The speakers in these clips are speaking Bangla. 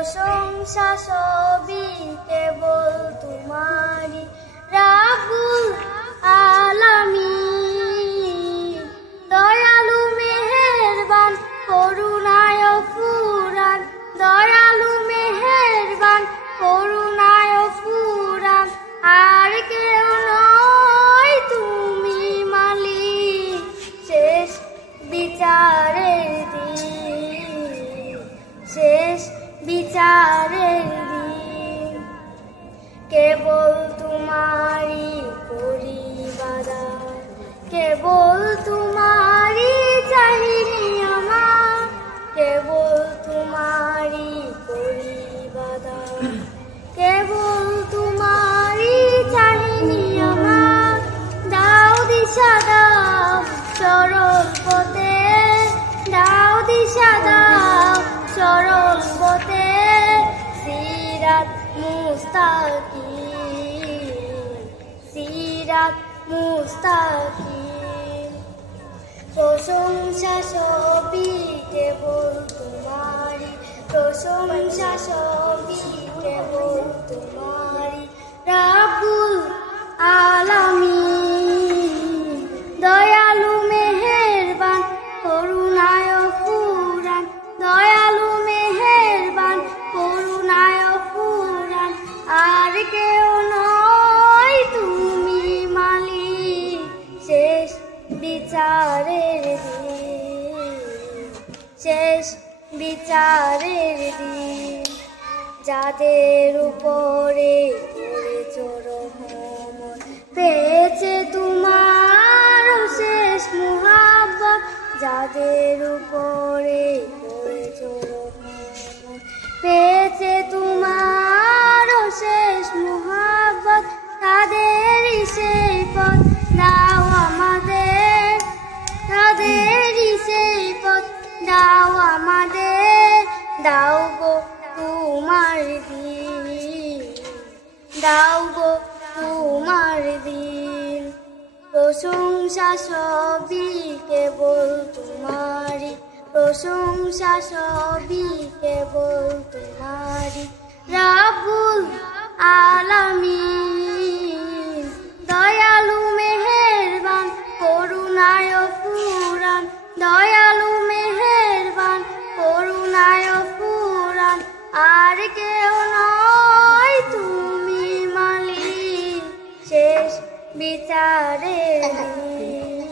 প্রশংসা সবই কেবল তোমারই রাব্বুল আলামিন। দয়ালু মেহেরবান করুণায় ফুরান, দয়ালু মেহেরবান করুণায় ফুরান, আর কেউ নয় তুমি মালিক শেষ বিচারের দিন, শেষ বিচারের দিন। কেবল তোমারই করি ইবাদত, কেবল তোমারই চাহিনি আমার, কেবল তোমারই করি ইবাদত, কেবল তোমারই চাহিনি আমার। দাও দিশা দাও সরল পথে, দাও দিশা দাও সরল পথে, সিরাত মুস্তাকিম, সিরাত মুস্তাকিম। প্রশংসা সবই কেবল তোমারই, প্রশংসা সবই কেবল তোমারই রাব্বুল আলামিন। দয়ালু মেহেরবান করুণায় ফুরান, দয়ালু মেহেরবান করুণায় ফুরান, আর কেউ নয় তুমি মালিক শেষ বিচারের দিন, শেষ বিচারের দিন। যাদের উপরে করেছো রহমত পেয়েছে তোমার শেষ মুহাব্বত, যাদের উপরে করেছো রহমত পেয়েছে তোমার শেষ মুহাব্বত, তাদেরই সেই পথ দাও আমাদের, তাদেরই সেই পথ দাও আমাদের। দাও গো তোমার দিন, দাও গো তোমার দিন। প্রশংসা সবই কেবল তোমারই, প্রশংসা সবই কেবল তোমারই রাব্বুল আলামিন। দয়ালু মেহেরবান করুণায় ফুরান, দয়ালু মেহেরবান করুণায় ফুরান, আর কেউ নয় তুমি মালিক শেষ বিচারের দিন,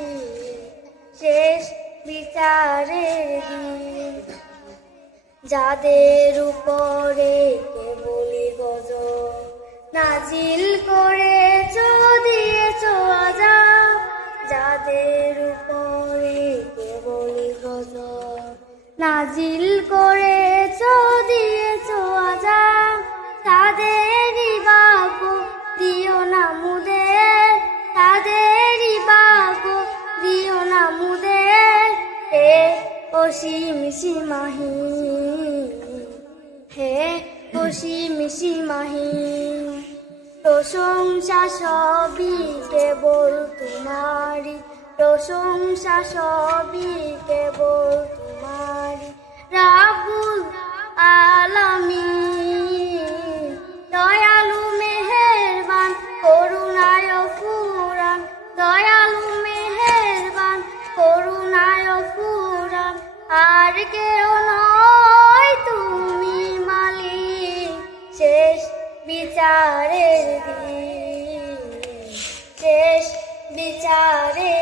শেষ বিচারের দিন। যাদের উপরে কেবলই গজব নাজিল করেছো দিয়েছো আযাব, যাদের উপরে কেবলই গজব নাজিল করেছো দিয়েছো আযাব, তাদেরই ভাগ্য দিও না মুদের, তাদেরই ভাগ্য দিও না মুদের। হে অসীম সীমাহীন, হে অসীম সীমাহীন। প্রশংসা সবই কেবল তোমারই, প্রশংসা সবই কেবল তোমারই রাব্বুল আলামিন। দয়ালু মেহেরবান করুণায় ফুরান, দয়ালু মেহেরবান করুণায় ফুরান, আর কেউ নয় তুমি মালিক শেষ বিচারের দিন, শেষ বিচারের